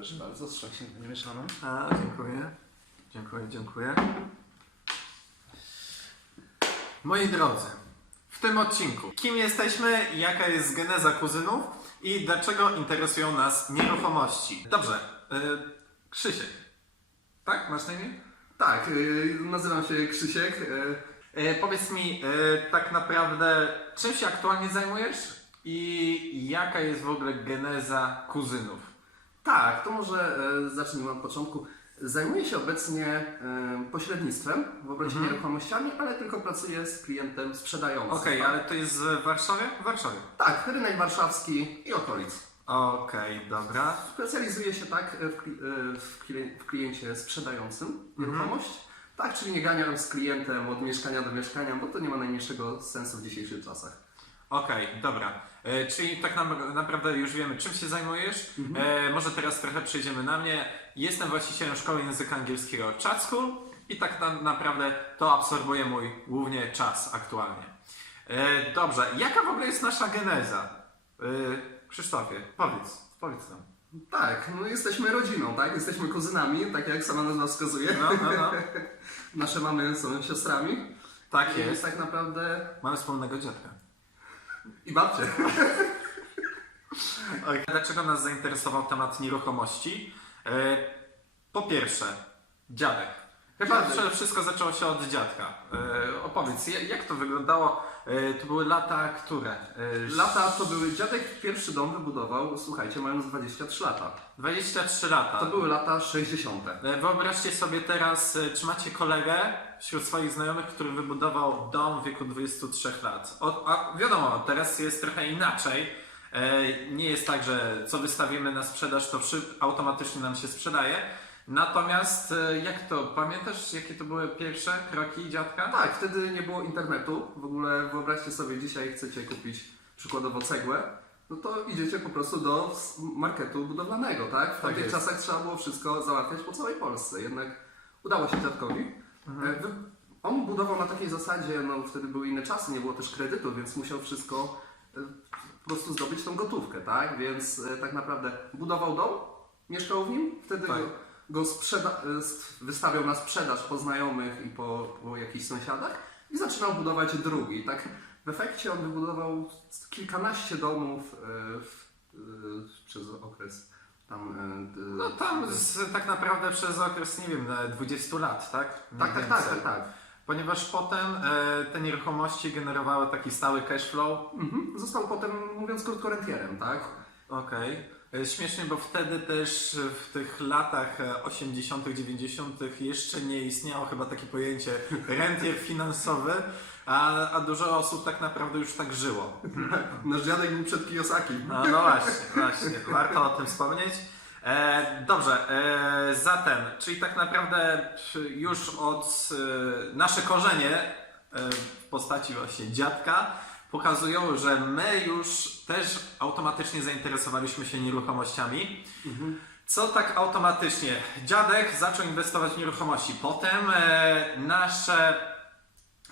Proszę bardzo, strząśnij mieszaną. A, dziękuję. Dziękuję, dziękuję. Moi drodzy, w tym odcinku kim jesteśmy, jaka jest geneza kuzynów i dlaczego interesują nas nieruchomości. Dobrze, yy, Krzysiek. Tak? Masz na imię? Tak, yy, nazywam się Krzysiek. Yy, Yy, powiedz mi, yy, tak naprawdę, czym się aktualnie zajmujesz i jaka jest w ogóle geneza kuzynów? Tak, to może yy, zacznijmy od początku. Zajmuję się obecnie yy, pośrednictwem w obrocie Mhm. nieruchomościami, ale tylko pracuję z klientem sprzedającym. Okej, tak? ale to jest w Warszawie? W Warszawie. Tak, rynek warszawski i okolic. Okej, dobra. Specjalizuję się tak w, yy, w, kli- w kliencie sprzedającym Mhm. nieruchomość. Tak, czyli nie ganiam z klientem od mieszkania do mieszkania, bo to nie ma najmniejszego sensu w dzisiejszych czasach. Okej, dobra. E, czyli tak nam, naprawdę już wiemy, czym się zajmujesz. E, może teraz trochę przejdziemy na mnie. Jestem właścicielem szkoły języka angielskiego Chat School i tak na, naprawdę to absorbuje mój głównie czas aktualnie. E, dobrze, jaka w ogóle jest nasza geneza? E, Krzysztofie, powiedz, powiedz nam. Tak, no jesteśmy rodziną, tak? Jesteśmy kuzynami, tak jak sama nazwa wskazuje. No, no, no. Nasze mamy są siostrami. Tak I jest. tak naprawdę... Mamy wspólnego dziadka. I babcie. Dlaczego nas zainteresował temat nieruchomości? E, Po pierwsze, dziadek. Chyba przede wszystko zaczęło się od dziadka. E, Opowiedz, ja- jak to wyglądało? E, To były lata które? E, Lata to były... Dziadek pierwszy dom wybudował, słuchajcie, mając 23 lata. 23 lata. To były lata 60. E, Wyobraźcie sobie teraz, e, czy macie kolegę wśród swoich znajomych, który wybudował dom w wieku 23 lat. O, a wiadomo, teraz jest trochę inaczej. E, Nie jest tak, że co wystawimy na sprzedaż, to automatycznie nam się sprzedaje. Natomiast e, jak to, pamiętasz jakie to były pierwsze kroki dziadka? Tak, wtedy nie było internetu. W ogóle wyobraźcie sobie, dzisiaj chcecie kupić przykładowo cegłę, no to idziecie po prostu do marketu budowlanego, tak? W tamtych jest. czasach trzeba było wszystko załatwiać po całej Polsce. Jednak udało się dziadkowi. Mhm. E, On budował na takiej zasadzie, no wtedy były inne czasy, nie było też kredytu, więc musiał wszystko e, po prostu zdobyć tą gotówkę, tak? Więc tak naprawdę budował dom, mieszkał w nim, wtedy Tak. Go, sprzeda- st- wystawiał na sprzedaż po znajomych i po, po jakichś sąsiadach i zaczynał budować drugi. Tak w efekcie on wybudował kilkanaście domów e, w, e, przez okres tam. e, No tam z, tak naprawdę przez okres, nie wiem, na 20 lat, tak? Tak, tak, tak, więcej. tak, tak. Ponieważ potem te nieruchomości generowały taki stały cash flow, Mhm. Został potem, mówiąc krótko, rentierem, tak? Okej. E, Śmiesznie, bo wtedy też e, w tych latach e, 80., 90. jeszcze nie istniało chyba takie pojęcie rentier finansowy, a, a dużo osób tak naprawdę już tak żyło. Nasz dziadek był przed Kiyosaki. No, no właśnie, właśnie, warto o tym wspomnieć. E, dobrze, e, zatem, czyli tak naprawdę już od e, nasze korzenie e, w postaci właśnie dziadka pokazują, że my już też automatycznie zainteresowaliśmy się nieruchomościami. Co tak automatycznie? Dziadek zaczął inwestować w nieruchomości. Potem e, nasze,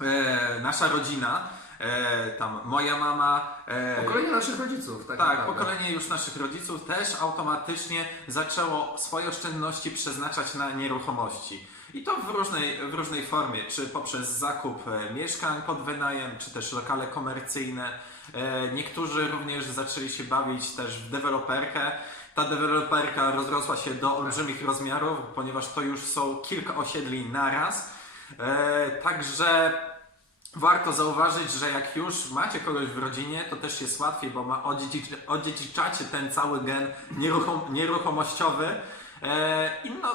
e, nasza rodzina, e, tam moja mama, e, Pokolenie naszych rodziców, tak? tak, naprawdę. pokolenie już naszych rodziców też automatycznie zaczęło swoje oszczędności przeznaczać na nieruchomości. I to w różnej, w różnej formie, czy poprzez zakup e, mieszkań pod wynajem, czy też lokale komercyjne. E, Niektórzy również zaczęli się bawić też w deweloperkę. Ta deweloperka rozrosła się do olbrzymich rozmiarów, ponieważ to już są kilka osiedli naraz. E, Także Warto zauważyć, że jak już macie kogoś w rodzinie, to też jest łatwiej, bo ma odziedzic- odziedziczacie ten cały gen nieruchom, nieruchomościowy. E, I no,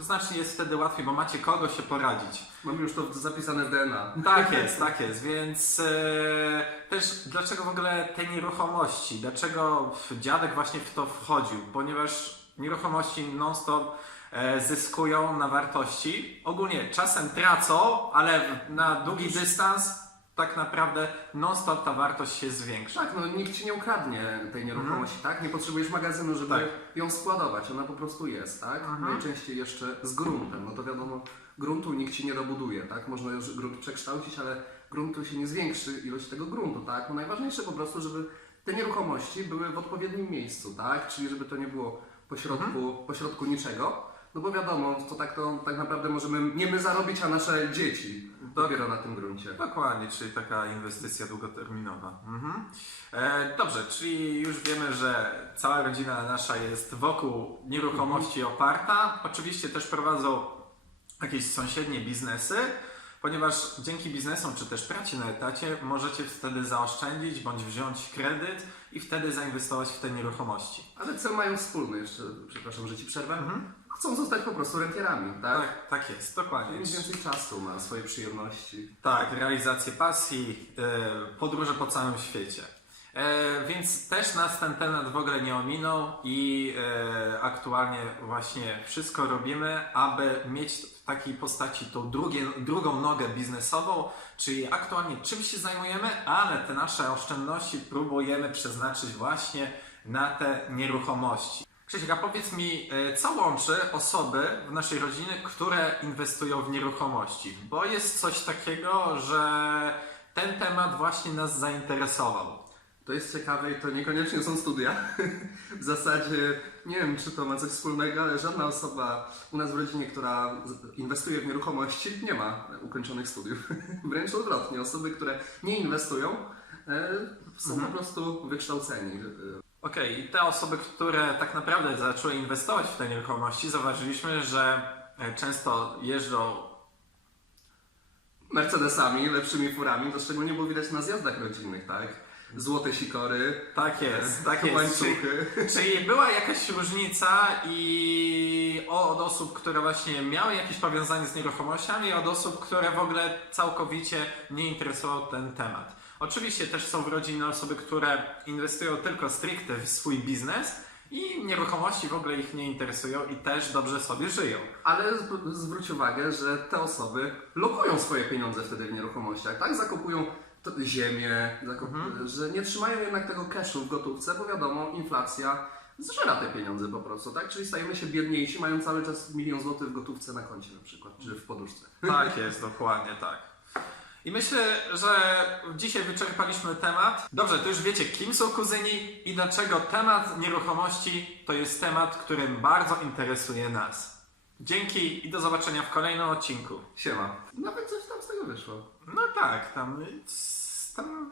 znacznie jest wtedy łatwiej, bo macie kogo się poradzić. Mamy już to zapisane w DNA. Tak jest, tak jest, więc e, też dlaczego w ogóle te nieruchomości, dlaczego dziadek właśnie w to wchodził, ponieważ nieruchomości non-stop e, zyskują na wartości, ogólnie czasem tracą, ale na długi dystans tak naprawdę non-stop ta wartość się zwiększa. Tak, no nikt ci nie ukradnie tej nieruchomości, tak? Nie potrzebujesz magazynu, żeby Mhm. Tak. ją składować. Ona po prostu jest, tak? Mhm. Najczęściej jeszcze z gruntem. No to wiadomo, gruntu nikt ci nie dobuduje, tak? Można już grunt przekształcić, ale gruntu się nie zwiększy ilość tego gruntu, tak? No najważniejsze po prostu, żeby te nieruchomości były w odpowiednim miejscu, tak? Czyli żeby to nie było pośrodku, pośrodku niczego. No bo wiadomo, to tak, to tak naprawdę możemy nie my zarobić, a nasze dzieci dopiero na tym gruncie. Dokładnie, czyli taka inwestycja długoterminowa. Mhm. E, dobrze, czyli już wiemy, że cała rodzina nasza jest wokół nieruchomości oparta. Oczywiście też prowadzą jakieś sąsiednie biznesy, ponieważ dzięki biznesom czy też pracy na etacie możecie wtedy zaoszczędzić bądź wziąć kredyt i wtedy zainwestować w te nieruchomości. Ale cel mają wspólny jeszcze, przepraszam, że ci przerwę. Mhm. Chcą zostać po prostu rentierami, tak? Tak, tak jest, dokładnie. Mieć więcej czasu na swoje przyjemności. Tak, realizację pasji, e, podróże po całym świecie. E, Więc też nas ten temat w ogóle nie ominął i e, aktualnie właśnie wszystko robimy, aby mieć w takiej postaci tą drugie, drugą nogę biznesową, czyli aktualnie czym się zajmujemy, ale te nasze oszczędności próbujemy przeznaczyć właśnie na te nieruchomości. Krzysiek, a powiedz mi, e, co łączy osoby w naszej rodzinie, które inwestują w nieruchomości? Bo jest coś takiego, że ten temat właśnie nas zainteresował. To jest ciekawe i to niekoniecznie są studia. W zasadzie nie wiem, czy to ma coś wspólnego, ale żadna osoba u nas w rodzinie, która inwestuje w nieruchomości, nie ma ukończonych studiów. Wręcz odwrotnie, osoby, które nie inwestują, e, są Mhm. po prostu wykształceni. Okej, i te osoby, które tak naprawdę zaczęły inwestować w te nieruchomości, zauważyliśmy, że e, często jeżdżą Mercedesami, lepszymi furami, to szczególnie było widać na zjazdach rodzinnych, tak? Złote sikory, Tak jest, tak jest. łańcuchy. Czyli, czyli była jakaś różnica i od osób, które właśnie miały jakieś powiązanie z nieruchomościami, od osób, które w ogóle całkowicie nie interesował ten temat. Oczywiście też są w rodzinie osoby, które inwestują tylko stricte w swój biznes i nieruchomości w ogóle ich nie interesują i też dobrze sobie żyją. Ale zw- zwróć uwagę, że te osoby lokują swoje pieniądze wtedy w nieruchomościach, tak? Zakupują ziemię, zakup... Mhm. że nie trzymają jednak tego cashu w gotówce, bo wiadomo, inflacja zżera te pieniądze po prostu, tak? Czyli stajemy się biedniejsi, mają cały czas milion złotych w gotówce na koncie na przykład, czy w poduszce. Tak jest, dokładnie tak. I myślę, że dzisiaj wyczerpaliśmy temat. Dobrze, to już wiecie, kim są kuzyni i dlaczego temat nieruchomości to jest temat, którym bardzo interesuje nas. Dzięki i do zobaczenia w kolejnym odcinku. Siema. Nawet coś wyszło. No tak, tam, tam